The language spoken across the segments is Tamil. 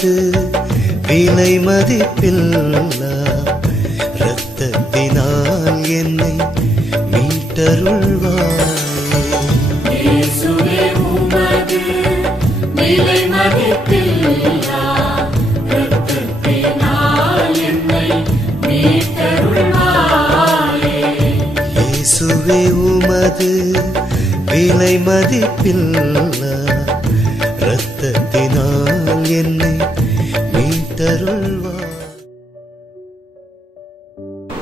உமது விலை மதிப்பில்லா இரத்தத்தினால் என்னை மீட்டருள்வாய். இயேசுவே உமது விலை மதிப்பில்லா இரத்தத்தினால் என்னை மீட்டருள்வாயே. இயேசுவே உமது விலை மதிப்பில்லா இரத்தத்தினால் என்னை மீட்டருள்வாய்.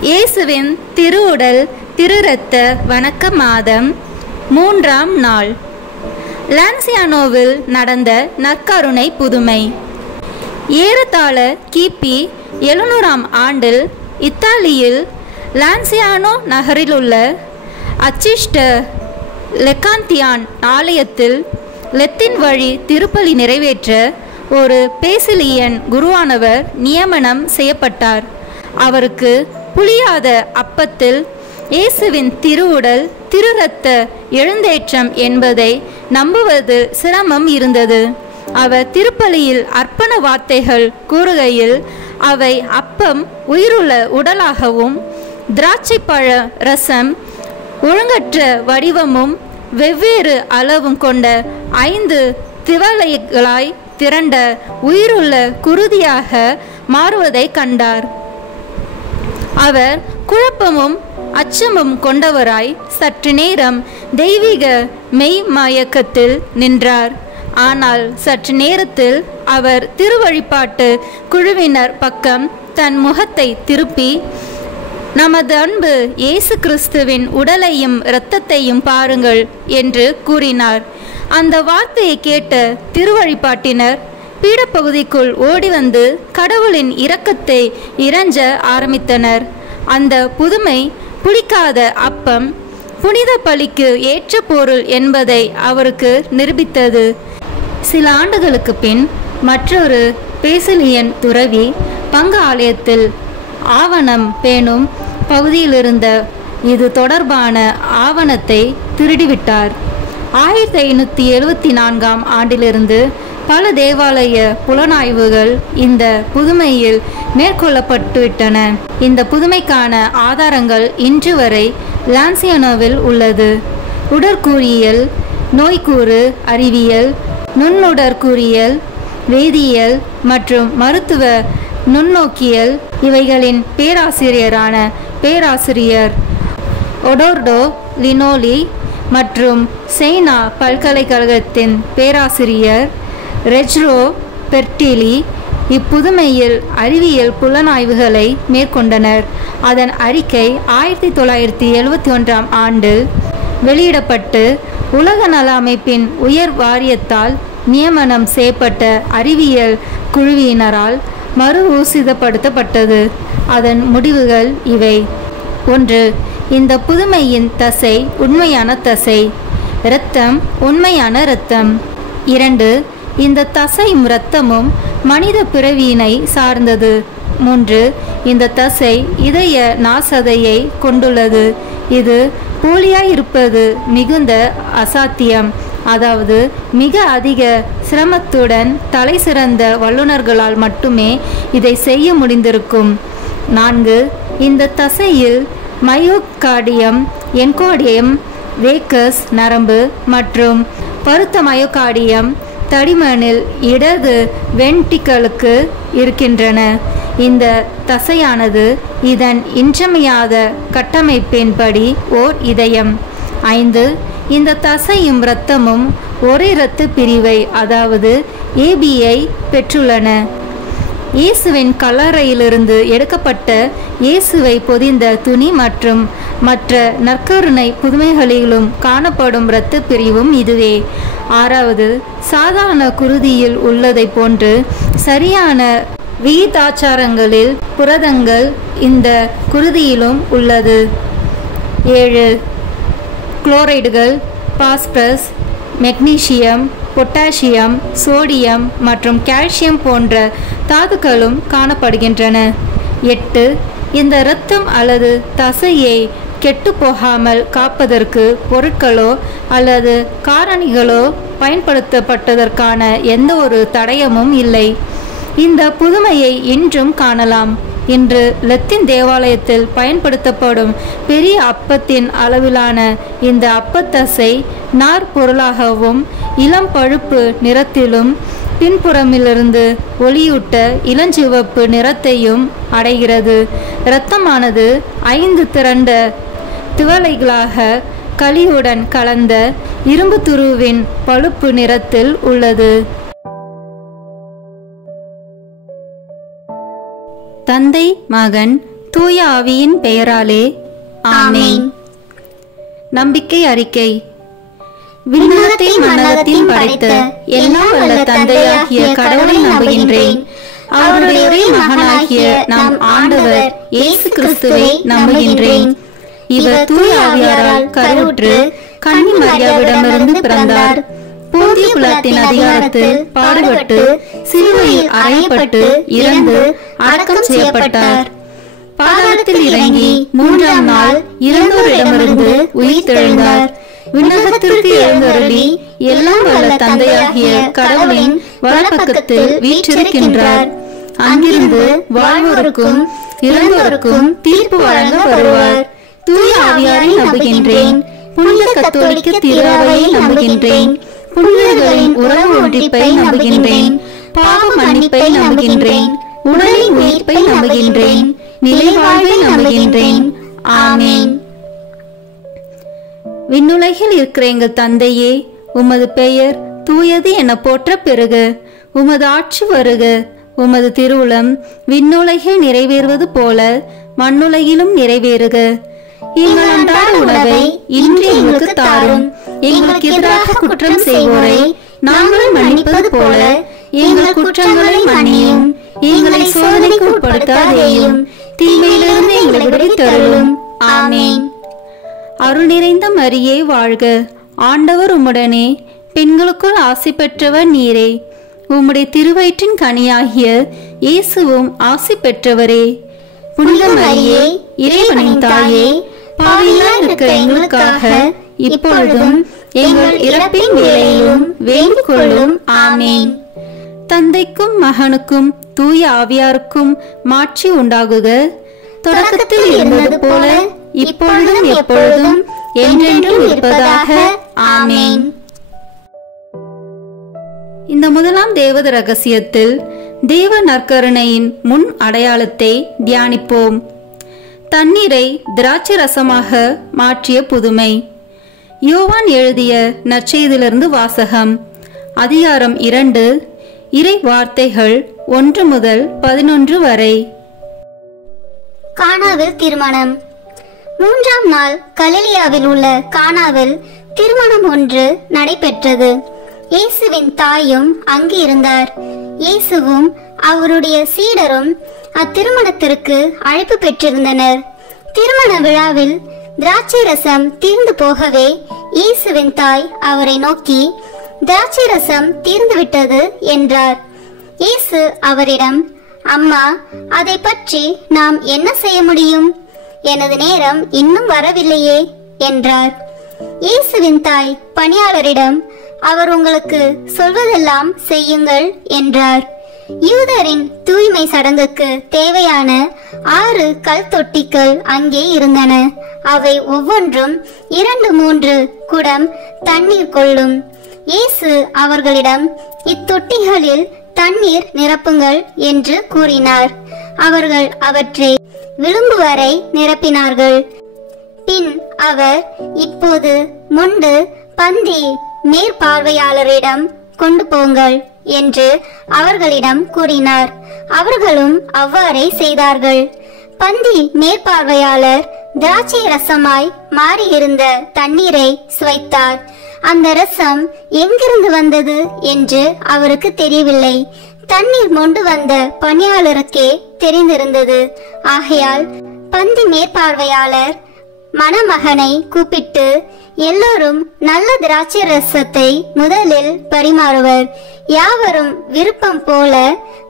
இயேசுவின் திருவுடல் திருரத்த வணக்க மாதம் 3ஆம் நாள். லான்சியானோவில் நடந்த நற்கருணை புதுமை. ஏறத்தாழ கிபி 700ஆம் ஆண்டில் இத்தாலியில் லான்சியானோ நகரிலுள்ள அச்சிஷ்ட லெக்காந்தியான் ஆலயத்தில் லத்தீன் வழி திருப்பலி நிறைவேற்ற ஒரு பேசிலியன் குருவானவர் நியமனம் செய்யப்பட்டார். அவருக்கு புளியாத அப்பத்தில் இயேசுவின் திருவுடல் திருரத்த எழுந்தேற்றம் என்பதை நம்புவது சிரமம் இருந்தது. அவர் திருப்பலியில் அர்ப்பண வார்த்தைகள் கூறுகையில் அவை அப்பம் உயிருள்ள உடலாகவும் திராட்சைப்பழ ரசம் ஒழுங்கற்ற வடிவமும் வெவ்வேறு அளவும் கொண்ட 5 திவலைகளாய் திரண்ட உயிருள்ள குருதியாக மாறுவதை கண்டார். அவர் குழப்பமும் அச்சமும் கொண்டவராய் சற்று நேரம் தெய்வீக மெய் மயக்கத்தில் நின்றார். ஆனால் சற்று நேரத்தில் அவர் திருவழிபாட்டு குழுவினர் பக்கம் தன் முகத்தை திருப்பி, நமது அன்பு இயேசு கிறிஸ்துவின் உடலையும் இரத்தத்தையும் பாருங்கள் என்று கூறினார். அந்த வார்த்தையை கேட்ட திருவழிபாட்டினர் பீடப்பகுதிக்குள் ஓடி வந்து கடவுளின் இரக்கத்தை இறைஞ்ச ஆரம்பித்தனர். அந்த புதுமை புளிக்காத அப்பம் புனித பலிக்கு ஏற்ற பொருள் என்பதை அவருக்கு நிரூபித்தது. சில ஆண்டுகளுக்கு பின் மற்றொரு பேசிலியன் துறவி பங்கு ஆலயத்தில் ஆவணம் பேணும் பகுதியிலிருந்த இது தொடர்பான ஆவணத்தை திருடிவிட்டார். 1574ஆம் ஆண்டிலிருந்து பல தேவாலய புலனாய்வுகள் இந்த புதுமையில் மேற்கொள்ளப்பட்டுவிட்டன. இந்த புதுமைக்கான ஆதாரங்கள் இன்று வரை லான்சியானோவில் உள்ளது. உடற்கூறியல், நோய்க்கூறு அறிவியல், நுண்ணுடற்கூறியல், வேதியியல் மற்றும் மருத்துவ நுண்ணோக்கியல் இவைகளின் பேராசிரியரான பேராசிரியர் ஒடோர்டோ லினோலி மற்றும் செயினா பல்கலைக்கழகத்தின் பேராசிரியர் ரெஜ்ரோ பெர்டிலி இப்புதுமையில் அறிவியல் புலனாய்வுகளை மேற்கொண்டனர். அதன் அறிக்கை 1971ஆம் ஆண்டில் வெளியிடப்பட்டு உலக நல அமைப்பின் உயர் வாரியத்தால் நியமனம் செய்யப்பட்ட அறிவியல் குழுவினரால் மறு ஊசிதப்படுத்தப்பட்டது. அதன் முடிவுகள் இவை: 1. இந்த புதுமையின் தசை உண்மையான தசை, இரத்தம் உண்மையான இரத்தம். 2. இந்த தசையும் இரத்தமும் மனித பிறவியினை சார்ந்தது. 3. இந்த தசை இதய நாசதையை கொண்டுள்ளது. இது போலியாயிருப்பது மிகுந்த அசாத்தியம். அதாவது மிக அதிக சிரமத்துடன் தலை சிறந்த வல்லுநர்களால் மட்டுமே இதை செய்ய முடிந்திருக்கும். 4. இந்த தசையில் மயோகார்டியம், என்கோடியம், வேக்கஸ் நரம்பு மற்றும் பருத்த மயோகார்டியம் தடிமனில் இடது வென்ட்ரிக்கிளுக்கு இருக்கின்றன. இந்த தசையானது இதன் இன்றியமையாத கட்டமைப்பின்படி ஓர் இதயம். 5. இந்த தசையும் இரத்தமும் ஒரே இரத்த பிரிவை அதாவது ஏபியை பெற்றுள்ளன. இயேசுவின் கல்லறையிலிருந்து எடுக்கப்பட்ட இயேசுவை பொதிந்த துணி மற்றும் மற்ற நற்கருணை புதுமைகளிலும் காணப்படும் இரத்த பிரிவும் இதுவே. 6. சாதாரண குருதியில் உள்ளதை போன்று சரியான விகிதாச்சாரங்களில் புரதங்கள் இந்த குருதியிலும் உள்ளது. 7. குளோரைடுகள், பாஸ்பரஸ், மெக்னீசியம், பொட்டாசியம், சோடியம் மற்றும் கால்சியம் போன்ற தாதுக்களும் காணப்படுகின்றன. 8. இந்த இரத்தம் அல்லது தசையை கெட்டுப்போகாமல் காப்பதற்கு பொருட்களோ அல்லது காரணிகளோ பயன்படுத்தப்பட்டதற்கான எந்த ஒரு தடயமும் இல்லை. இந்த புதுமையை இன்றும் காணலாம். இன்று லத்தீன் தேவாலயத்தில் பயன்படுத்தப்படும் பெரிய அப்பத்தின் அளவிலான இந்த அப்பத்தசை நார்பொருளாகவும் இளம் பழுப்பு நிறத்திலும் பின்புறமிலிருந்து ஒளியூட்ட இளஞ்சிவப்பு நிறத்தையும் அடைகிறது. இரத்தமானது 5 திரண்ட திவலைகளாக களியுடன் கலந்த இரும்பு துருவின் பழுப்பு நிறத்தில் உள்ளது. தந்தை, மகன், தூய ஆவியின் பெயராலே ஆமென். நம்பிக்கை அறிக்கை. விண்ணகத்தை மண்ணகத்தையும் படைத்த எல்லாம் வல்ல தந்தையாகிய கடவுளை நம்புகின்றேன். அவருடைய ஒரே மகனாகிய நம் ஆண்டவர் இயேசு கிறிஸ்துவை நம்புகின்றேன். இவர் தூய ஆவியாரால் கருவுற்று கன்னி மரியாவிடமிருந்து பிறந்தார். போதிய குலத்தின் அதிகாரத்தில் பாடுபட்டு சிலுவையில் அறையப்பட்டு இறந்து அடக்கம் செய்யப்பட்டார். பாதாளத்தில் இறங்கி 3ஆம் நாள் இறந்தோரிடமிருந்து உயிர்த்தெழுந்தார். விண்ணகத்திற்கு எழுந்தருளி எல்லாம் வல்ல தந்தையாகிய கடவுளின் வலப்பக்கத்தில் வீற்றிருக்கின்றார். அங்கிருந்து வாழ்வோருக்கும் இறந்தோருக்கும் தீர்ப்பு வழங்க வருவார். தூய ஆவியாரை நம்புகின்றேன். புனித கத்தோலிக்க திருஅவையை நம்புகின்றேன். புனிதர்களின் உறவு ஒன்றிப்பை நம்புகின்றேன். பாவ மன்னிப்பை நம்புகின்றேன். உடலின் உயிர்ப்பை நம்புகின்றேன். நிலை வாழ்வை நம்புகின்றேன். ஆமென். விண்ணுலகில் இருக்கிற எங்கள் தந்தையே, உமது பெயர் தூயது என போற்ற பெறுக. உமது ஆட்சி வருக. உமது திருவுளம் விண்ணுலகில் நிறைவேறுவது போல மண்ணுலகிலும் நிறைவேறுக. எங்கள் அன்றாட உணவை இன்று எங்களுக்கு தாரும். எங்களுக்கு எதிராக குற்றம் செய்வோரை நாங்கள் மன்னிப்பது போல எங்கள் குற்றங்களை மன்னியும். எங்களை சோதனைக்கு உட்படுத்தாதேயும், தீமையிலிருந்து எங்களை விடுவித்தருளும். ஆமென். அருள் நிறைந்த மரியே வாழ்க. ஆண்டவர் உம்முடனே, பெண்களுக்குள் ஆசி பெற்றவர் நீரே. உம்முடைய திருவயிற்றின் கனியாகிய இயேசுவும் ஆசி பெற்றவரே. புனித மரியே, இறைவனின் தாயே, பாவிகளாய் இருக்கிற எங்களுக்காக இப்பொழுதும் எங்கள் இறப்பின் வேளையிலும் வேண்டிக் கொள்ளும். ஆமென். தந்தைக்கும் மகனுக்கும் தூய ஆவியாருக்கும் மாட்சி உண்டாகுக. தொடக்கத்தில் இருந்தது போல இப்பொழுதும் எப்பொழுதும் என்றென்றும் இருப்பதாக. ஆமென். இந்த முதலாம் தேவத ரகசியத்தில் தேவ நற்கருணையின் முன் அடையாளத்தை தியானிப்போம். தண்ணீரை திராட்சை ரசமாக மாற்றிய புதுமை. யோவான் எழுதிய நற்செய்தியிலிருந்து வாசகம். அதிகாரம் 2, இறை வார்த்தைகள் 1 முதல் 11 வரை. கானாவில் திருமணம். 3ஆம் நாள் கலிலியாவில் உள்ள கானாவில் திருமணம் ஒன்று நடைபெற்றது. இயேசுவின் தாயும் அங்கு இருந்தார். இயேசுவும் அவருடைய சீடரும் அத்திருமணத்திற்கு அழைப்பு பெற்றிருந்தனர். திருமண விழாவில் திராட்சை ரசம் தீர்ந்து போகவே இயேசுவின் தாய் அவரை நோக்கி, திராட்சை ரசம் தீர்ந்துவிட்டது என்றார். இயேசு அவரிடம், அம்மா, அதை பற்றி நாம் என்ன செய்ய முடியும்? எனது நேரம் இன்னும் வரவில்லையே என்றார். இயேசுவின் தாய் பணியாளரிடம், அவர் உங்களுக்கு சொல்வதெல்லாம் செய்யுங்கள் என்றார். யூதரின் தூய்மை சடங்குக்கு தேவையான 6 கல் தொட்டிகள் அங்கே இருந்தன. அவை ஒவ்வொன்றும் 2-3 குடம் தண்ணீர் கொள்ளும். இயேசு அவர்களிடம், இத்தொட்டிகளில் தண்ணீர் நிரப்புங்கள் என்று கூறினார். அவர்கள் அவற்றை விளிம்பு வரை நிரப்பினார்கள். பின் அவர், இப்போது மொண்டு பந்தி மேற்பார்வையாளரிடம் கொண்டு போங்கள் என்று அவர்களிடம் கூறினார். அவர்களும் அவ்வாறே செய்தார்கள். பந்தி மேற்பார்வையாளர் திராட்சை ரசமாய் மாறியிருந்த தண்ணீரை சுவைத்தார். அந்த ரசம் எங்கிருந்து வந்தது என்று அவருக்கு தெரியவில்லை. தண்ணீர் மொண்டு வந்த பணியாளருக்கே தெரிந்திருந்தது. ஆகையால் பந்தி மேற்பார்வையாளர் மணமகனை கூப்பிட்டு, எல்லோரும் நல்ல திராட்சை ரசத்தை முதலில் பரிமாறுவர். யாவரும் விருப்பம் போல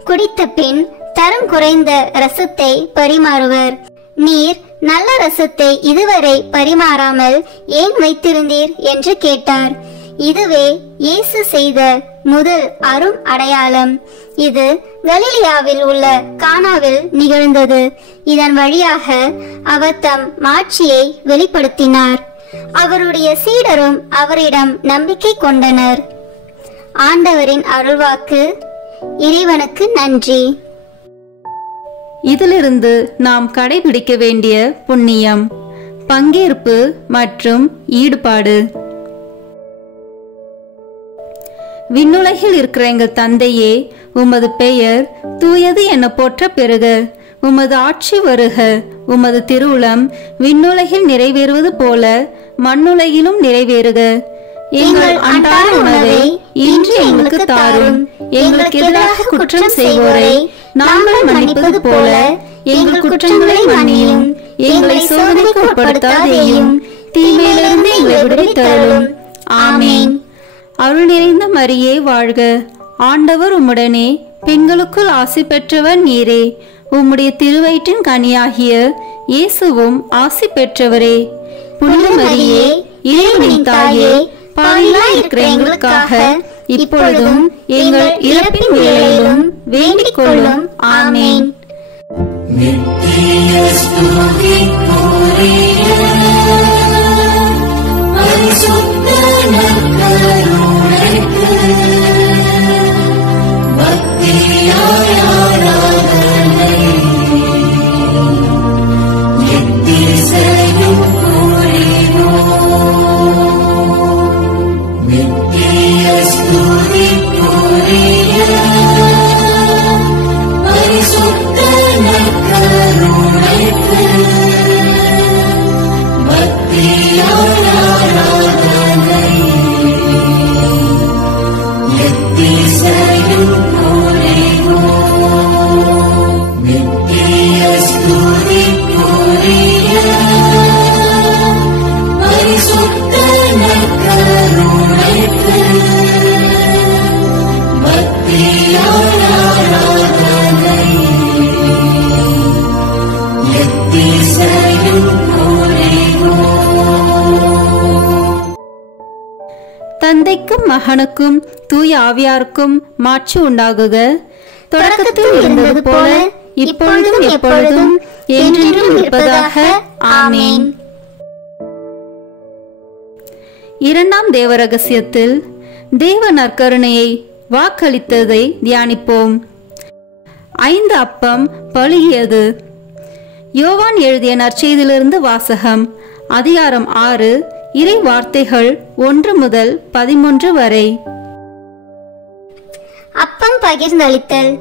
குடித்த பின் தரம் குறைந்த ரசத்தை பரிமாறுவர். நீர் நல்ல ரசத்தை இதுவரை பரிமாறாமல் ஏன் வைத்திருந்தீர் என்று கேட்டார். இதுவே இயேசு செய்த முதல் அரும் அடையாளம். இது கலிலியாவில் உள்ள கானாவில் நிகழ்ந்தது. இதன் வழியாக அவர் தம் மாட்சியை வெளிப்படுத்தினார். அவருடைய சீடரும் அவரிடம் நம்பிக்கை கொண்டனர். ஆண்டவரின் அருள்வாக்கு. இறைவனுக்கு நன்றி. இதிலிருந்து நாம் கடைபிடிக்க வேண்டிய புண்ணியம், பங்கேற்பு மற்றும் ஈடுபாடு. விண்ணுலகில் இருக்கிற எங்கள் தந்தையே, உமது பெயர் தூயது என போற்ற பெறுக. உமது ஆட்சி வருக. உமது திருவுளம் விண்ணுலகில் நிறைவேறுவது போல மண்ணுலகிலும் நிறைவேறுக. எங்கள் அன்றாட உணவை இன்று எங்களுக்கு தாரும். எங்களுக்கு எதிராக குற்றம் செய்வோரை நாங்கள் மன்னிப்பது போல எங்கள் குற்றங்களை மன்னியும். எங்களை சோதனைக்கு உட்படுத்தாதேயும், தீமையிலிருந்து எங்களை விடுவித்தருளும். ஆமேன். அருள் நிறைந்த மரியே வாழ்க. ஆண்டவர் உம்முடனே, பெண்களுக்குள் ஆசி பெற்றவர் நீரே. உம்முடைய திருவயிற்றின் கனியாகிய இயேசுவும் ஆசி பெற்றவரே. புனித மரியே, இறைவனின் தாயே, பாவிகளாய் இருக்கிற எங்களுக்காக இப்பொழுதும் எங்கள் இறப்பின் வேளையிலும் வேண்டிக் கொள்ளும். ஆமேன். நித்திய ஸ்துதிக்குரிய பரிசுத்த நற்கருணைக்கு பக்தியாய் ஆராதனை எத்திசையும் புரிவோம். நித்திய ஸ்துதிக்குரிய பரிசுத்த நற்கருணைக்கு பக்தியாய் ஆராதனை எத்திசையும் புரிவோம். நித்திய ஸ்துதிக்குரிய பரிசுத்த நற்கருணைக்கு பக்தியாய் ஆராதனை எத்திசையும் புரிவோம். தந்தைக்கும் மகனுக்கும் தூய ஆவியாருக்கும் மாட்சி உண்டாகுக. தொடக்கத்தில் இருந்தது போல இப்பொழுதும் எப்பொழுதும் என்றென்றும் இருப்பதாக. ஆமேன். இரண்டாம் தேவ ரகசியத்தில் தேவ நற்கருணையை வாக்களித்ததை தியானிப்போம். 5 அப்பம் பழுகியது. யோவான் எழுதிய நற்செய்தியிலிருந்து வாசகம். அதிகாரம் 6, இறை வார்த்தைகள் 1 முதல் 13 வரை. அப்பம் பகிர்ந்தளித்தல்.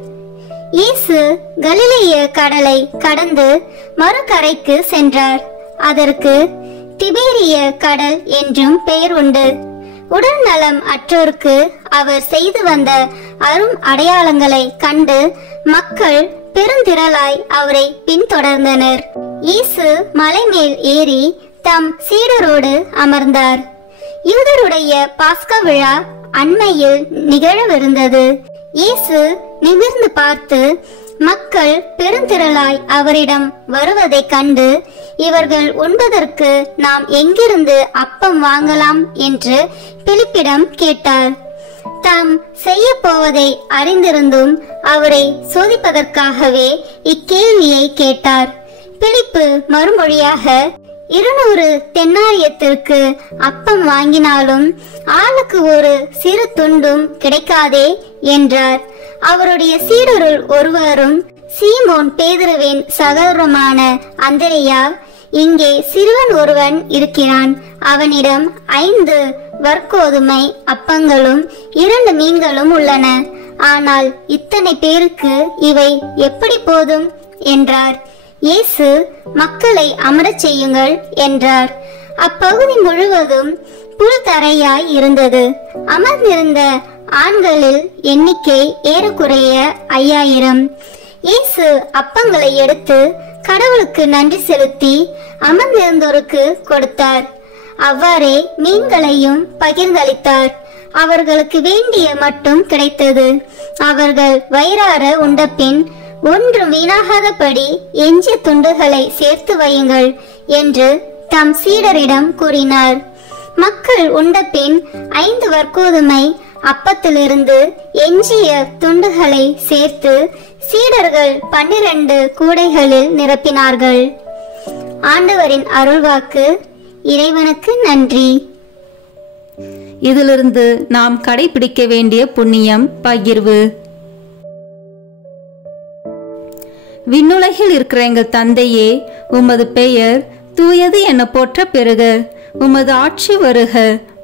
இயேசு கலிலேய கடலை கடந்து மறுகரைக்கு சென்றார். அதற்கு திபேரிய கடல் என்றும் பெயர் உண்டு. உடல் நலம் அற்றோருக்கு அவர் செய்து வந்த அரும் அடையாளங்களை கண்டு மக்கள் பெருந்திரளாய் அவரை பின்தொடர்ந்தனர். இயேசு மலை மேல் ஏறி தம் சீடரோடு அமர்ந்தார். யூதருடைய பாஸ்கா விழா அண்மையில் நிகழவிருந்தது. இயேசு நிமிர்ந்து பார்த்து மக்கள் பெருந்திரளாய் அவரிடம் வருவதைக் கண்டு, இவர்கள் உண்பதற்கு நாம் எங்கிருந்து அப்பம் வாங்கலாம் என்று பிலிப்பிடம் கேட்டார். தாம் செய்ய போவதை அறிந்திருந்தும் அவரை சோதிப்பதற்காகவே இக்கேள்வியை கேட்டார். பிலிப்பு மறுமொழியாக, 200 தென்னாரியத்திற்கு அப்பம் வாங்கினாலும் ஆளுக்கு ஒரு சிறு துண்டும் கிடைக்காதே என்றார். அவருடைய சீடருள் ஒருவரும் சீமோன் பேதுருவின் சகோதரமான அந்திரேயா, இங்கே சிறுவன் ஒருவன் இருக்கிறான். அவனிடம் 5 வற்கோதுமை அப்பங்களும் 2 மீன்களும் உள்ளன. ஆனால் இத்தனை பேருக்கு இவை எப்படி போதும் என்றார். இயேசு மக்களை அமரச் செய்யுங்கள் என்றார். அப்பகுதி முழுவதும் புல் தரையாய் இருந்தது. அமர்ந்திருந்த ஆண்களில் எண்ணிக்கை ஏறக்குறைய 5000. இயேசு அப்பங்களை எடுத்து கடவுளுக்கு நன்றி செலுத்தி அமர்ந்திருந்தோருக்கு கொடுத்தார். அவ்வாறே மீன்களையும் பகிர்ந்தளித்தார். அவர்களுக்கு வேண்டிய மட்டும் கிடைத்தது. அவர்கள் வயிறார உண்டபின், ஒன்றும் வீணாகாதபடி எஞ்சிய துண்டுகளை சேர்த்து வையுங்கள் என்று தம் சீடரிடம் கூறினார். மக்கள் உண்டபின் 5 வற்கோதுமை அப்பத்திலிருந்து எஞ்சிய துண்டுகளை சேர்த்து சீடர்கள் 12 கூடைகளில் நிரப்பினார்கள். ஆண்டவரின் அருள்வாக்கு. இறைவனுக்கு நன்றி. இதிலிருந்து நாம் கடைபிடிக்க வேண்டிய புண்ணியம் பகிர்வு. விண்ணுலகில் இருக்கிற எங்கள் தந்தையே, உமது பெயர் தூயது என போற்ற பெறுக. உமது ஆட்சி வருக.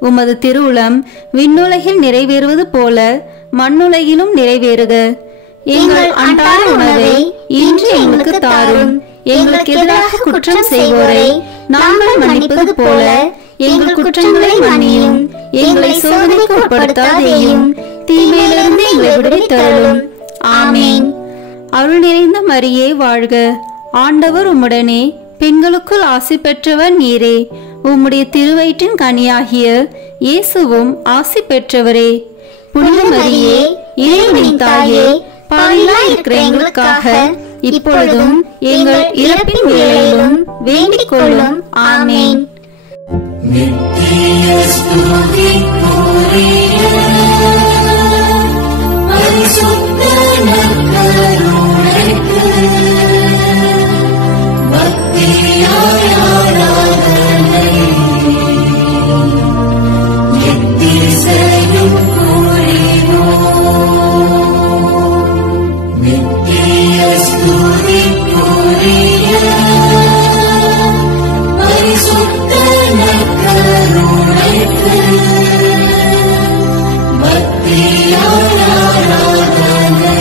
உமது திருவுளம் விண்ணுலகில் நிறைவேறுவது போல மண்ணுலகிலும் நிறைவேறுக. எங்கள் அன்றாட உணவை இன்று எங்களுக்கு தாரும். எங்களுக்கு எதிராக குற்றம் செய்வோரை நாங்கள் மன்னிப்பது போல எங்கள் குற்றங்களை மன்னியும். எங்களை சோதனைக்கு உட்படுத்தாதேயும், தீமையிலிருந்து எங்களை விடுவித்தருளும். ஆமேன். அருள் நிறைந்த மரியே வாழ்க. ஆண்டவர் உம்முடனே, பெண்களுக்குள் ஆசி பெற்றவர் நீரே. உம்முடைய திருவயிற்றின் கனியாகிய இயேசுவும் ஆசி பெற்றவரே. புனித மரியே, இறைவனின் தாயே, பாவிகளாய் இருக்கிற எங்களுக்காக இப்பொழுதும் எங்கள் இறப்பின் வேளையிலும் வேண்டிக் கொள்ளும். ஆமேன். நித்திய ஸ்துதிக்குரிய பரிசுத்த நற்கருணைக்கு பக்தியாய் ஆராதனை எத்திசையும் புரிவோம். நித்திய ஸ்துதிக்குரிய பரிசுத்த நற்கருணைக்கு பக்தியாய் ஆராதனை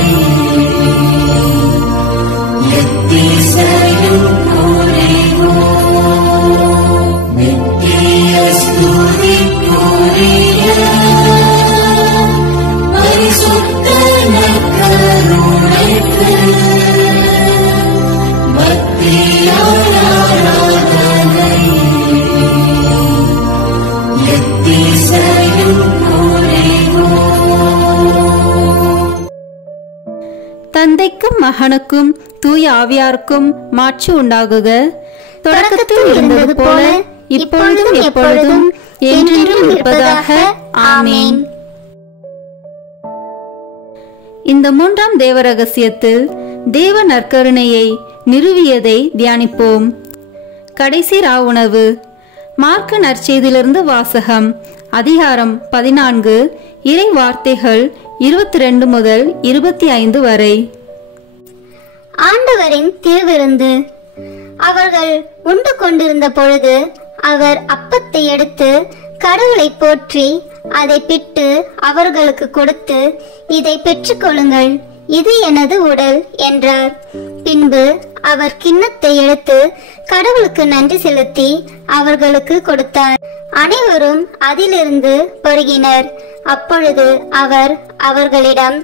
எத்திசையும் புரிவோம். நித்திய ஸ்துதிக்குரிய பரிசுத்த நற்கருணைக்கு பக்தியாய் ஆராதனை எத்திசையும் புரிவோம். தந்தைக்கும் மகனுக்கும் தூய ஆவியாருக்கும் மாட்சி உண்டாகுக. தொடக்கத்தில் இருந்தது போல இப்பொழுதும் எப்பொழுதும் என்றென்றும் இருப்பதாக. ஆமேன். இந்த 3ஆம் தேவ ரகசியத்தில் தேவ நற்கருணையை நிறுவியதை தியானிப்போம். கடைசி உணவு. மார்க்கு நற்செய்தியிலிருந்து வாசகம். அதிகாரம் 14, இறை வார்த்தைகள் 22 முதல் 25 வரை. ஆண்டவரின் திருவிருந்து. அவர்கள் உண்டு கொண்டிருந்த பொழுது அவர் அப்பத்தை எடுத்து கடவுளை போற்றி அதை பிட்டு அவர்களுக்கு கொடுத்து, இதை பெற்றுக்கொள்ளுங்கள், இது எனது உடல் என்றார். பின்பு அவர் கிண்ணத்தை எடுத்து கடவுளுக்கு நன்றி செலுத்தி அவர்களுக்கு கொடுத்தார். அனைவரும் அதிலிருந்து பருகினர். அப்பொழுது அவர் அவர்களிடம்,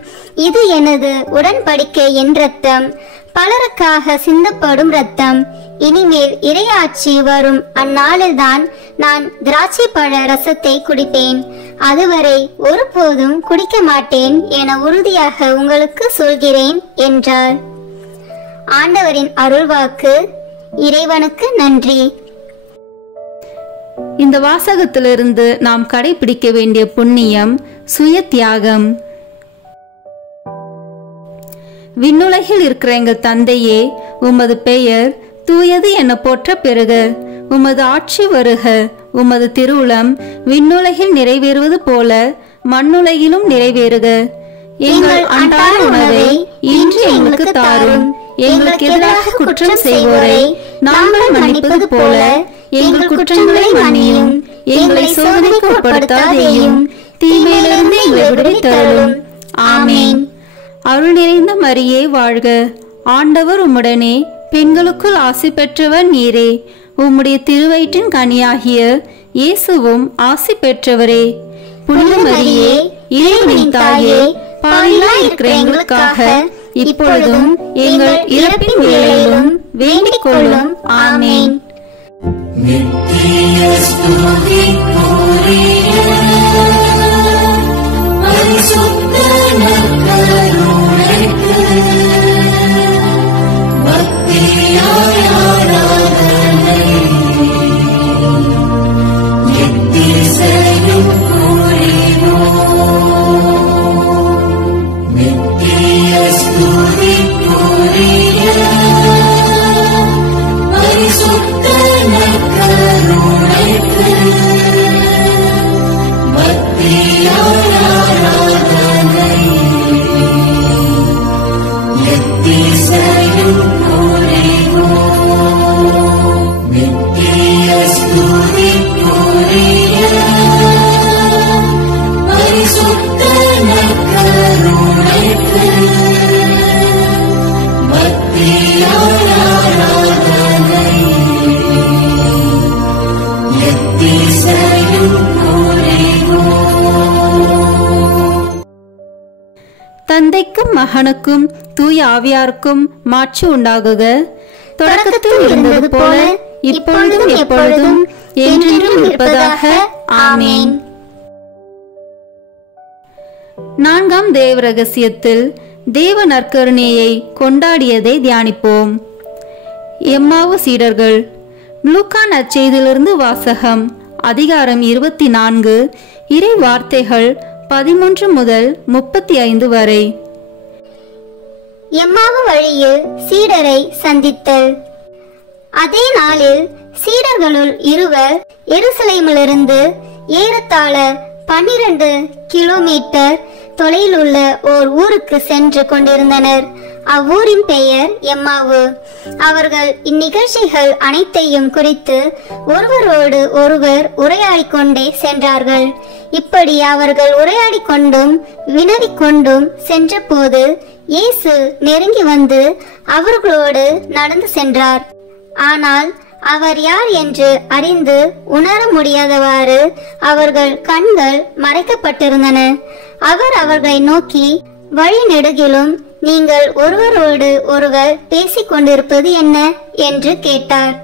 இது எனது உடன்படிக்கையின் இரத்தம், பலருக்காக சிந்தப்படும் இரத்தம். இனிமேல் இறையாட்சி வரும் அந்நாளில்தான் நான் திராட்சை பழ ரசத்தை குடிப்பேன். அதுவரை ஒருபோதும் குடிக்க மாட்டேன் என உறுதியாக உங்களுக்கு சொல்கிறேன் என்றார். ஆண்டவரின் அருள்வாக்கு. இறைவனுக்கு நன்றி. இந்த வாசகத்திலிருந்து நாம் கடைபிடிக்க வேண்டிய புண்ணியம் சுய தியாகம். விண்ணுலகில் இருக்கிற எங்கள் தந்தையே, உமது பெயர் தூயது என போற்ற பெறுக. உமது ஆட்சி வருக. உமது திருவுளம் விண்ணுலகில் நிறைவேறுவது போல மண்ணுலகிலும் நிறைவேறுக. எங்கள் அன்றாட உணவை இன்று எங்களுக்கு தாரும். எங்களுக்கு எதிராக குற்றம் செய்வோரை நாங்கள் மன்னிப்பது போல எங்கள் குற்றங்களை மன்னியும். எங்களை சோதனைக்கு உட்படுத்தாதேயும், தீமையிலிருந்து எங்களை விடுவித்தருளும். ஆமேன். அருள் நிறைந்த மரியே வாழ்க. ஆண்டவர் உம்முடனே, பெண்களுக்குள் ஆசி பெற்றவர் நீரே. உம்முடைய திருவயிற்றின் கனியாகிய இயேசுவும் ஆசி பெற்றவரே. புனித மரியே, இறைவனின் தாயே, பாவிகளாய் இருக்கிற எங்களுக்காக இப்பொழுதும் எங்கள் இறப்பின் வேளையிலும் வேண்டிக் கொள்ளும். ஆமேன். நித்திய ஸ்துதிக்குரிய பரிசுத்த நற்கருணைக்கு பக்தியாய் ஆராதனை எத்திசையும் புரிவோம். மகனுக்கும் தூய ஆவியாருக்கும் மாட்சி உண்டாகுக. தொடக்கத்தில் இருந்தது போல இப்பொழுதும் எப்பொழுதும் என்றென்றும் இருப்பதாக. ஆமேன். நான்காம் தேவ ரகசியத்தில் தேவ நற்கருணையை கொண்டாடியதை தியானிப்போம். எம்மாவு சீடர்கள். லூக்கா நற்செய்தியிலிருந்து வாசகம். அதிகாரம் 24, இறை வார்த்தைகள் 13 முதல் 35 வரை. எம்மாவு வழியில் சீடரை சந்தித்தல். அதே நாளில் சீடர்களுள் இருவர் எருசலேமிலிருந்து ஏறத்தாழ 12 கிலோமீட்டர் தொலைவில் உள்ள ஓர் ஊருக்கு சென்று கொண்டிருந்தனர். அவ்வூரின் பெயர் எம்மாவு. அவர்கள் இந்நிகழ்ச்சிகள் அனைத்தையும் குறித்து ஒருவரோடு ஒருவர் உரையாடிக் கொண்டே சென்றார்கள். இப்படி அவர்கள் உரையாடிக் கொண்டும் வினவிக் கொண்டும் சென்ற போது இயேசு நெருங்கி வந்து அவர்களோடு நடந்து சென்றார். ஆனால் அவர் யார் என்று அறிந்து உணர முடியாதவாறு அவர்கள் கண்கள் மறைக்கப்பட்டிருந்தன. அவர் அவர்களை நோக்கி, வழி நெடுகிலும் நீங்கள் ஒருவரோடு ஒருவர் பேசிக் கொண்டிருப்பது என்ன என்று கேட்டார்.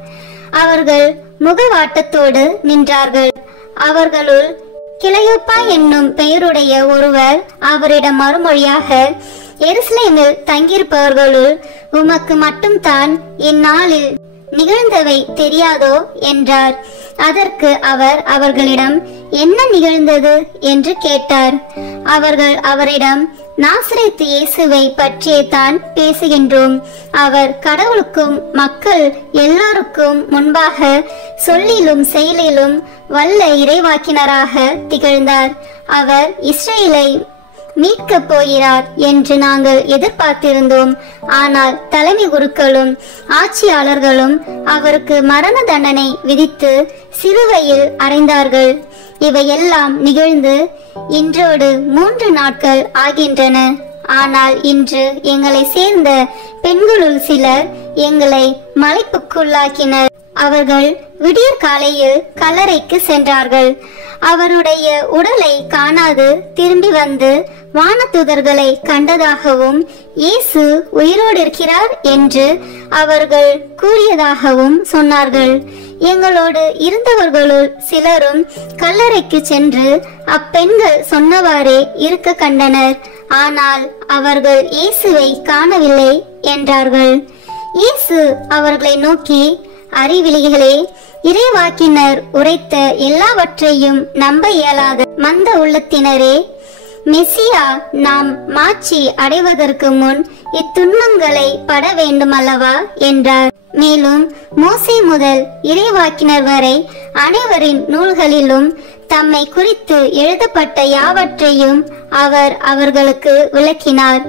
அவர்கள் முகவாட்டத்தோடு நின்றார்கள். அவர்களுள் கிளையோப்பா என்னும் பெயருடைய ஒருவர் அவரிடம் மறுமொழியாக, எருசலேமில் தங்கியிருப்பவர்களுள் உமக்கு மட்டும்தான் இந்நாளில் நிகழ்ந்தவை தெரியாதோ என்றார். அதற்கு அவர் அவர்களிடம், என்ன நிகழ்ந்தது என்று கேட்டார். அவர்கள் அவரிடம், நாசரேத்து இயேசுவை பற்றியே தான் பேசுகின்றோம். அவர் கடவுளுக்கும் மக்கள் எல்லோருக்கும் முன்பாக சொல்லிலும் செயலிலும் வல்ல இறைவாக்கினராக திகழ்ந்தார். அவர் இஸ்ரேலை மீட்கப் போகிறார் என்று நாங்கள் எதிர்பார்த்திருந்தோம். ஆனால் தலைமை குருக்களும் ஆட்சியாளர்களும் அவருக்கு மரண தண்டனை விதித்து சிலுவையில் அறைந்தார்கள். இவையெல்லாம் நிகழ்ந்து இன்றோடு 3 நாட்கள் ஆகின்றன. ஆனால் இன்று எங்களை சேர்ந்த பெண்களுள் சிலர் எங்களை மலைப்புக்குள்ளாக்கினர். அவர்கள் விடியற் காலையில் கல்லறைக்கு சென்றார்கள். அவருடைய உடலை காணாது திரும்பி வந்து வானதூதர்களை கண்டதாகவும் இயேசு உயிரோடு இருக்கிறார் என்று அவர்கள் கூறியதாகவும் சொன்னார்கள். எங்களோடு இருந்தவர்களுள் சிலரும் கல்லறைக்கு சென்று அப்பெண்கள் சொன்னவாறே இருக்க கண்டனர். ஆனால் அவர்கள் இயேசுவை காணவில்லை என்றார்கள். இயேசு அவர்களை நோக்கி, அறிவிலிகளே, இறைவாக்கினர் உரைத்த எல்லாவற்றையும் நம்ப இயலாத மந்த உள்ளத்தினரே, மெசியா நாம் மாட்சி அடைவதற்கு முன் இத்துன்பங்களை பட வேண்டுமல்லவா என்றார். மேலும் மோசே முதல் இறைவாக்கினர் வரை அனைவரின் நூல்களிலும் தம்மை குறித்து எழுதப்பட்ட யாவற்றையும் அவர் அவர்களுக்கு விளக்கினார்.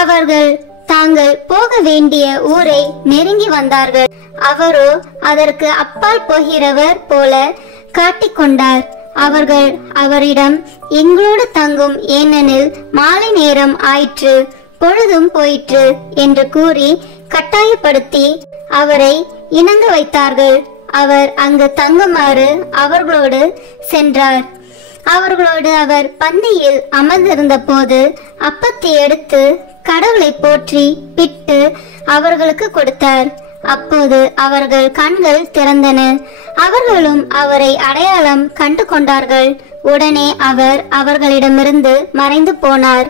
அவர்கள் தாங்கள் போக வேண்டிய ஊரை நெருங்கி வந்தார்கள். அவரோ அதற்கு அப்பால் போகிறவர் போல காட்டிக்கொண்டார். அவர்கள் அவரிடம், எங்களோடு தங்கும், ஏனெனில் மாலை நேரம் ஆயிற்று, பொழுதும் போயிற்று என்று கூறி கட்டாயப்படுத்தி அவரை இணங்க வைத்தார்கள். அவர் அங்கு தங்குமாறு அவர்களோடு சென்றார். அவர்களோடு அவர் பந்தியில் அமர்ந்திருந்த போது அப்பத்தை எடுத்து கடவுளை போற்றி பிட்டு அவர்களுக்கு கொடுத்தார். அப்போது அவர்கள் கண்கள் திறந்தன. அவர்களும் அவரை அடையாளம் கண்டு கொண்டார்கள். உடனே அவர் அவர்களிடமிருந்து மறைந்து போனார்.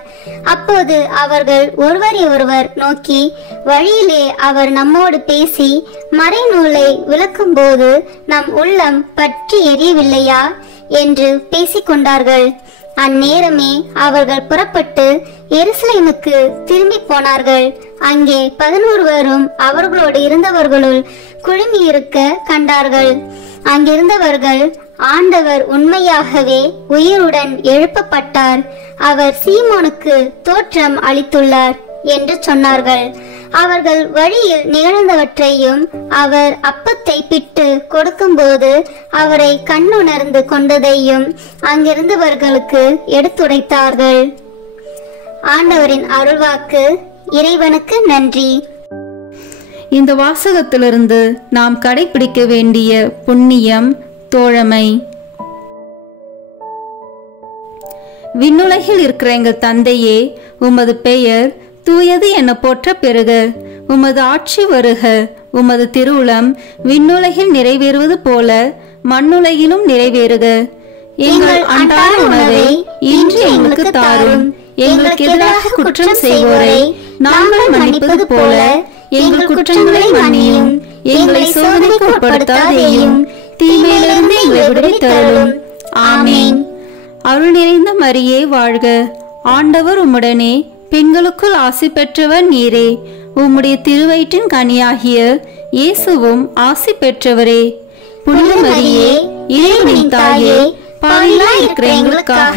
அப்போது அவர்கள் ஒருவரை ஒருவர் நோக்கி, வழியிலே அவர் நம்மோடு பேசி மறைநூலை விளக்கும் போது நம் உள்ளம் பற்றி எரியவில்லையா என்று பேசிக்கொண்டார்கள். அந்நேரமே அவர்கள் புறப்பட்டு எருசலேமுக்கு திரும்பி போனார்கள். அங்கே 11 அவர்களோடு இருந்தவர்களுள் குழுமி இருக்க கண்டார்கள். அங்கிருந்தவர்கள், ஆண்டவர் உண்மையாகவே உயிருடன் எழுப்பப்பட்டார், அவர் சீமோனுக்கு தோற்றம் அளித்துள்ளார் என்று சொன்னார்கள். அவர்கள் வழியில் நிகழ்ந்தவற்றையும் அவர் அப்பத்தை பிட்டு கொடுக்கும்போது அவரை கண்ணுணர்ந்து கொண்டதையும் அங்கிருந்தவர்களுக்கு எடுத்துரைத்தார்கள். ஆண்டவரின் அருள்வாக்கு. இறைவனுக்கு நன்றி. இந்த வாசகத்திலிருந்து நாம் கடைபிடிக்க வேண்டிய புண்ணியம் தோழமை. விண்ணுலகில் இருக்கிற எங்கள் தந்தையே, உமது பெயர் தூயது என போற்ற பெறுக. உமது ஆட்சி வருக. உமது திருவுளம் விண்ணுலகில் நிறைவேறுவது போல மண்ணுலகிலும் நிறைவேறுக. எங்கள் அன்றாட உணவை இன்று எங்களுக்கு தாரும். எங்களுக்கு எதிராக குற்றம் செய்வோரை நாங்கள் மன்னிப்பது போல எங்கள் குற்றங்களை மன்னியும். எங்களை சோதனைக்கு உட்படுத்தாதேயும், தீமையிலிருந்து எங்களை விடுவித்தருளும். ஆமீன். அருள் நிறைந்த மரியே வாழ்க. ஆண்டவர் உம்முடனே, பெண்களுக்குள் ஆசி பெற்றவர் நீரே. உம்முடைய திருவயிற்றின் கனியாகிய இயேசுவும் ஆசி பெற்றவரே. புனித மரியே, இறைவனின் தாயே, பாவிகளாய் இருக்கிற எங்களுக்காக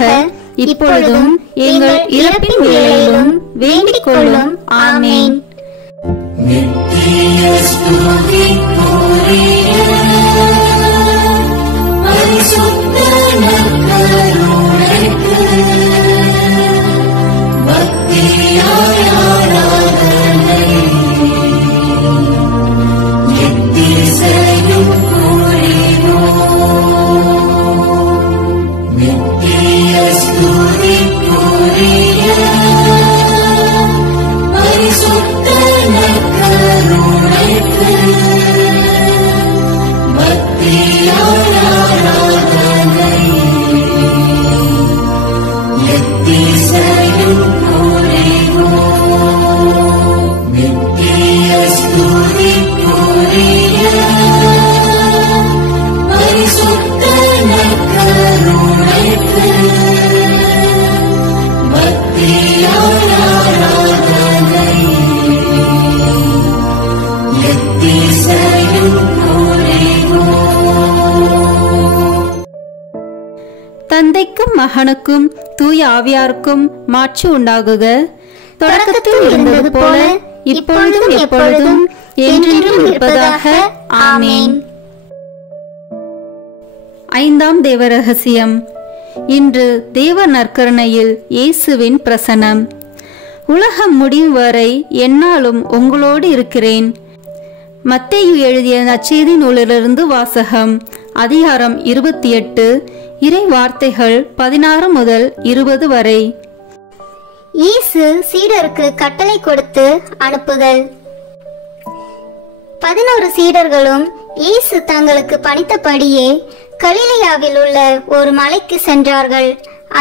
இப்பொழுதும் எங்கள் இறப்பின் வேளையிலும் வேண்டிக் கொள்ளும். ஆமீன். நித்திய ஸ்துதிக்குரிய பரிசுத்த நற்கருணைக்கு பக்தியாய் ஆராதனை எத்திசையும் புரிவோம். நித்திய ஸ்துதிக்குரிய பரிசுத்த நற்கருணைக்கு பக்தியாய் ஆராதனை எத்திசையும் புரிவோம். நித்திய ஸ்துதிக்குரிய பரிசுத்த நற்கருணைக்கு பக்தியாய் ஆராதனை எத்திசையும் புரிவோம். தந்தைக்கும் மகனுக்கும் தூய ஆவியாருக்கும் மாட்சி உண்டாகுக. தொடக்கத்தில் இருந்தது போல இப்பொழுதும் எப்பொழுதும் என்றென்றும் இருப்பதாக. ஆமீன். ஐந்தாம் தேவ ரகசியம். இன்று தேவ நற்கருணையில் இயேசுவின் பிரசனம். உலகம் முடியும் வரை எந்நாளும் உங்களோடு இருக்கிறேன். மத்தேயு எழுதிய நற்செய்தி நூலிலிருந்து வாசகம். அதிகாரம் 28, இறை வார்த்தைகள் 16 முதல் 20 வரை. இயேசு சீடருக்கு கட்டளை கொடுத்து அனுப்புதல். 11 சீடர்களும் இயேசு தங்களுக்கு பணித்தபடியே கலிலேயாவில் உள்ள ஒரு மலைக்கு சென்றார்கள்.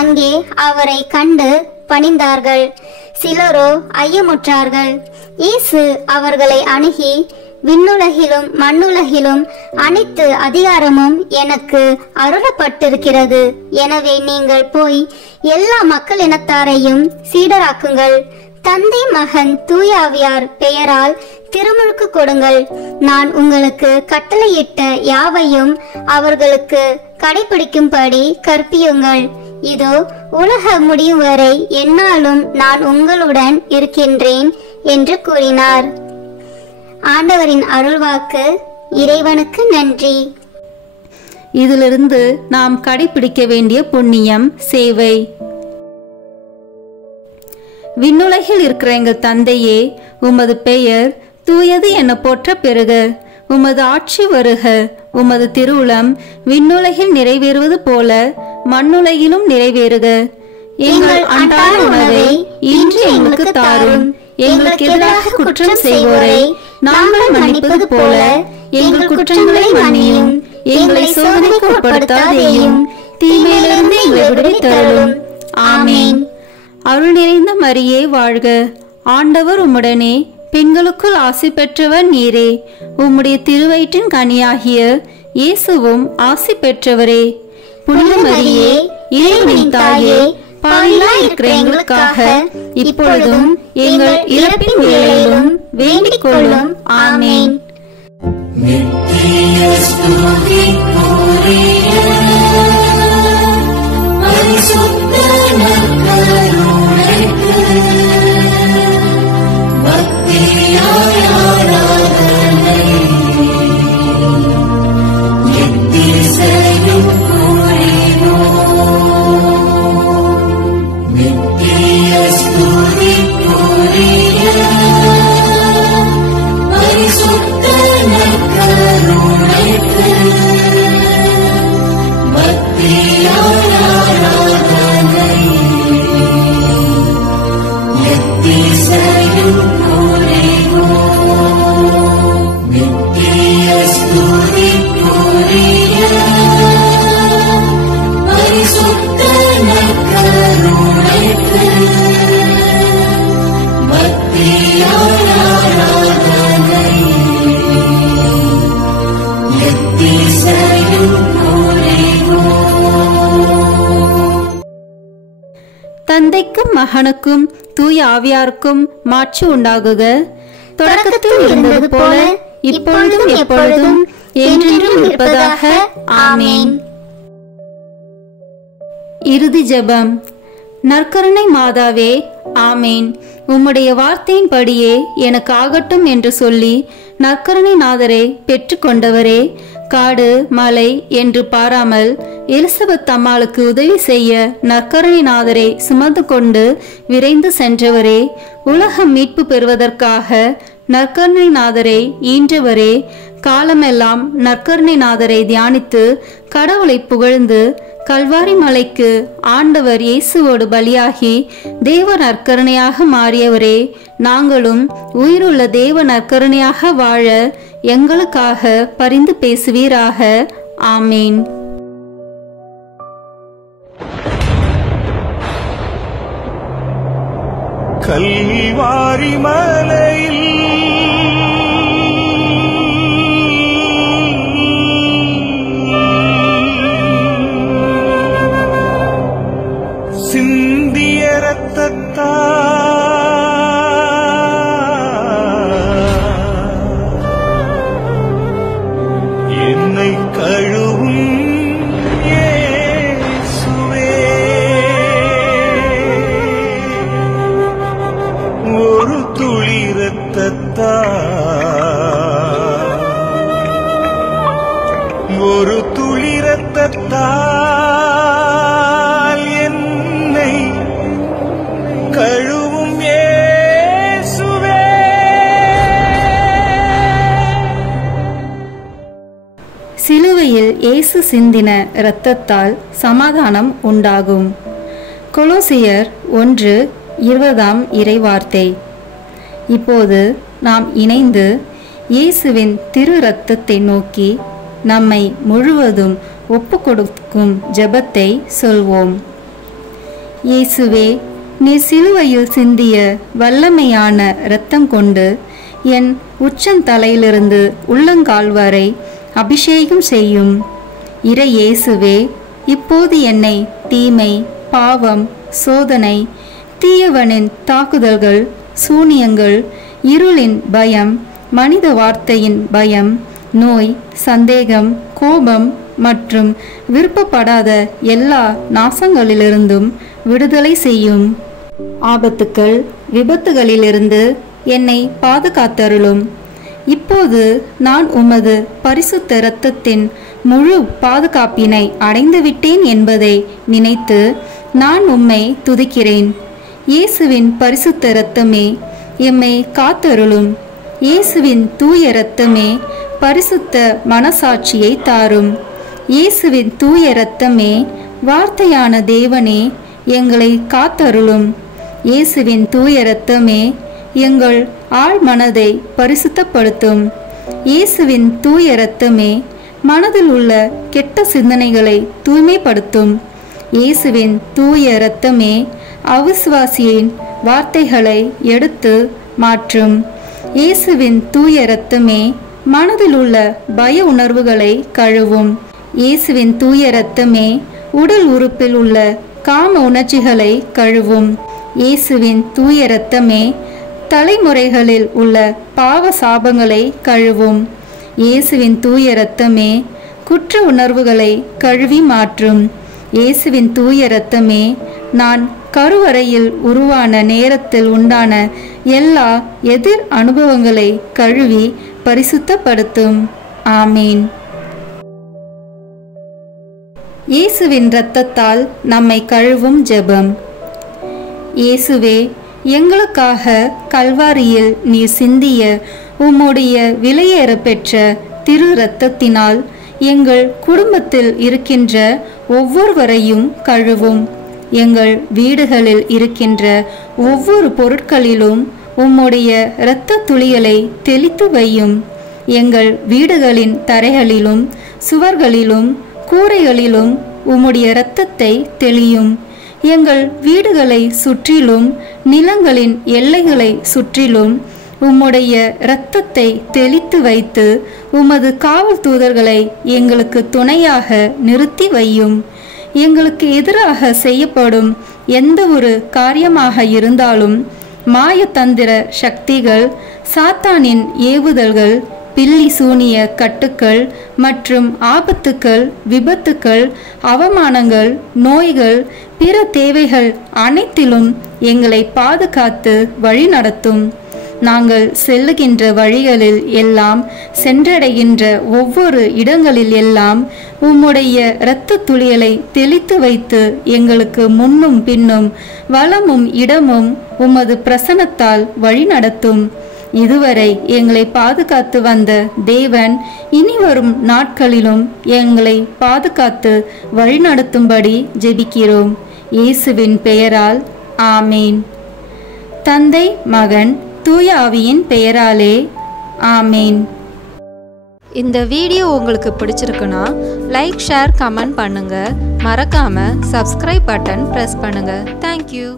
அங்கே அவரை கண்டு பணிந்தார்கள். சிலரோ ஐயமுற்றார்கள். இயேசு அவர்களை அணுகி, விண்ணுலகிலும் மண்ணுலகிலும் அனைத்து அதிகாரமும் எனக்கு அருளப்பட்டிருக்கிறது. எனவே நீங்கள் போய் எல்லா மக்கள் இனத்தாரையும் சீடராக்குங்கள். தந்தை, மகன், தூய ஆவியார் பெயரால் திருமுழுக்கு கொடுங்கள். நான் உங்களுக்கு கட்டளையிட்ட யாவையும் அவர்களுக்கு கடைபிடிக்கும்படி கற்பியுங்கள். இதோ, உலக முடியும் வரை எந்நாளும் நான் உங்களுடன் இருக்கின்றேன் என்று கூறினார். ஆண்டவரின் அருள்வாக்கு. இறைவனுக்கு நன்றி. இதிலிருந்து நாம் கடைபிடிக்க வேண்டிய புண்ணியம் சேவை. விண்ணுலகில் இருக்கிற எங்கள் தந்தையே, உமது பெயர் தூயது என போற்ற பெறுக. உமது ஆட்சி வருக. உமது திருவுளம் விண்ணுலகில் நிறைவேறுவது போல மண்ணுலகிலும் நிறைவேறுக. எங்கள் அன்றாட உணவை இன்று எங்களுக்கு தாரும். எங்களுக்கு எதிராக குற்றம் செய்வோரை நாங்கள் மன்னிப்பது போல எங்கள் குற்றங்களை மன்னியும். எங்களை சோதனைக்கு உட்படுத்தாதேயும், தீமையிலிருந்து எங்களை விடுவித்தருளும். ஆமீன். அருள் நிறைந்த மரியே வாழ்க. ஆண்டவர் உம்முடனே, பெண்களுக்குள் ஆசி பெற்றவர் நீரே. உம்முடைய திருவயிற்றின் கனியாகிய இயேசுவும் ஆசி பெற்றவரே. புனித மரியே, இறைவனின் தாயே, பாவிகளாய் இருக்கிற எங்களுக்காக இப்பொழுதும் எங்கள் இறப்பின் வேளையிலும் வேண்டிக் கொள்ளும். ஆமீன். நித்திய ஸ்துதிக்குரிய பரிசுத்த நற்கருணைக்கு பக்தியாய் ஆராதனை எத்திசையும் புரிவோம். நித்திய ஸ்துதிக்குரிய பரிசுத்த நற்கருணைக்கு பக்தியாய் ஆராதனை எத்திசையும் எத்திசையும் கூறினோம். தந்தைக்கும் மகனுக்கும் தூய ஆவியாருக்கும் மாட்சி உண்டாகுக. தொடக்கத்தில் இருந்தது போல இப்பொழுதும் எப்பொழுதும் என்றென்றும் இருப்பதாக. ஆமேன். இறுதி ஜெபம். நற்கருணை மாதாவே, ஆமேன். உம்முடைய வார்த்தையின்படியே எனக்கு ஆகட்டும் என்று சொல்லி நற்கருணை நாதரை பெற்றுக்கொண்டவரே, காடு மலை என்று பாராமல் எலிசபெத் அம்மாளுக்கு உதவி செய்ய நற்கருணை நாதரை சுமந்து கொண்டு விரைந்து சென்றவரே, உலகம் மீட்பு பெறுவதற்காக நற்கருணை நாதரை ஈன்றவரே, காலமெல்லாம் நற்கருணை நாதரை தியானித்து கடவுளை புகழ்ந்து கல்வாரி மலைக்கு ஆண்டவர் இயேசுவோடு பலியாகி தேவ நற்கருணையாக மாறியவரே, நாங்களும் உயிருள்ள தேவ நற்கருணையாக வாழ எங்களுக்காக பரிந்து பேசுவீராக. ஆமேன். கல்வாரி மலையில் சிந்திய இரத்தத்தால் என்னை கழுவும் இயேசுவே, ஒரு துளி இரத்தத்தால் என்னை கழுவும் இயேசுவே. சிலுவையில் இயேசு சிந்தின இரத்தத்தால் சமாதானம் உண்டாகும். கொலோசியர் 1:20 இறைவார்த்தை. இப்போது நாம் இணைந்து இயேசுவின் திரு இரத்தத்தை நோக்கி நம்மை முழுவதும் ஒப்பு கொடுக்கும் ஜெபத்தை சொல்வோம். இயேசுவே, நீ சிலுவையில் சிந்திய வல்லமையான இரத்தம் கொண்டு என் உச்சந்தலையிலிருந்து உள்ளங்கால் வரை அபிஷேகம் செய்யும். இறை இயேசுவே, இப்போது என்னை தீமை, பாவம், சோதனை, தீயவனின் தாக்குதல்கள், சூனியங்கள், இருளின் பயம், மனித வார்த்தையின் பயம், நோய், சந்தேகம், கோபம் மற்றும் விருப்பப்படாத எல்லா நாசங்களிலிருந்தும் விடுதலை செய்யும். ஆபத்துக்கள், விபத்துகளிலிருந்து என்னை பாதுகாத்தருளும். இப்போது நான் உமது பரிசுத்த இரத்தத்தின் முழு பாதுகாப்பினை அடைந்துவிட்டேன் என்பதை நினைத்து நான் உம்மை துதிக்கிறேன். இயேசுவின் பரிசுத்த இரத்தமே, எம்மை காத்தருளும். இயேசுவின் தூய இரத்தமே, பரிசுத்த மனசாட்சியை தாரும். இயேசுவின் தூய இரத்தமே, வார்த்தையான தேவனே, எங்களை காத்தருளும். இயேசுவின் தூய இரத்தமே, எங்கள் ஆழ் மனதை பரிசுத்தப்படுத்தும். இயேசுவின் தூய இரத்தமே, மனதில் உள்ள கெட்ட சிந்தனைகளை தூய்மைப்படுத்தும். இயேசுவின் தூய இரத்தமே, அவிசுவாசியின் வார்த்தைகளை எடுத்து மாற்றும். இயேசுவின் தூய இரத்தமே, மனதில் உள்ள பய உணர்வுகளை கழுவும். இயேசுவின் தூய இரத்தமே, உடல் உறுப்பில் உள்ள காம உணர்ச்சிகளை கழுவும். இயேசுவின் தூய இரத்தமே, தலைமுறைகளில் உள்ள பாவ சாபங்களை கழுவும். இயேசுவின் தூய இரத்தமே, குற்ற உணர்வுகளை கழுவி மாற்றும். இயேசுவின் தூய இரத்தமே, நான் கருவறையில் உருவான நேரத்தில் உண்டான எல்லா எதிர் அனுபவங்களை கழுவி பரிசுத்தப்படுத்தும். ஆமீன். இயேசுவின் இரத்தத்தால் நம்மை கழுவும் ஜெபம். இயேசுவே, எங்களுக்காக கல்வாரியில் நீர் சிந்திய உம்முடைய விலையேற பெற்ற திரு இரத்தத்தினால் எங்கள் குடும்பத்தில் இருக்கின்ற ஒவ்வொருவரையும் கழுவும். எங்கள் வீடுகளில் இருக்கின்ற ஒவ்வொரு பொருட்களிலும் உம்முடைய இரத்த துளிகளை தெளித்து வையும். எங்கள் வீடுகளின் தரைகளிலும் சுவர்களிலும் கூரைகளிலும் உம்முடைய இரத்தத்தை தெளியும். எங்கள் வீடுகளை சுற்றிலும் நிலங்களின் எல்லைகளை சுற்றிலும் உம்முடைய இரத்தத்தை தெளித்து வைத்து உமது காவல் தூதர்களை எங்களுக்கு துணையாக நிறுத்தி வையும். எங்களுக்கு எதிராக செய்யப்படும் எந்த ஒரு காரியமாக இருந்தாலும் மாயதந்திர சக்திகள், சாத்தானின் ஏவுதல்கள், பில்லி சூனிய கட்டுக்கள் மற்றும் ஆபத்துக்கள், விபத்துக்கள், அவமானங்கள், நோய்கள், பிற தேவைகள் அனைத்திலும் எங்களை பாதுகாத்து வழிநடத்தும். நாங்கள் செல்லுகின்ற வழிகளில் எல்லாம், சென்றடைகின்ற ஒவ்வொரு இடங்களில் எல்லாம் உம்முடைய இரத்த துளிகளை தெளித்து வைத்து எங்களுக்கு முன்னும் பின்னும் வலமும் இடமும் உமது பிரசன்னத்தால் வழிநடத்தும். இதுவரை எங்களை பாதுகாத்து வந்த தேவன் இனி வரும் நாட்களிலும் எங்களை பாதுகாத்து வழிநடத்தும்படி ஜெபிக்கிறோம். இயேசுவின் பெயரால் ஆமேன். தந்தை, மகன், தூய ஆவியின் பெயராலே ஆமேன். இந்த வீடியோ உங்களுக்கு பிடிச்சிருக்குன்னா லைக், ஷேர், கமெண்ட் பண்ணுங்க. மறக்காம சப்ஸ்கிரைப் பட்டன் பிரஸ் பண்ணுங்க. தேங்க்யூ.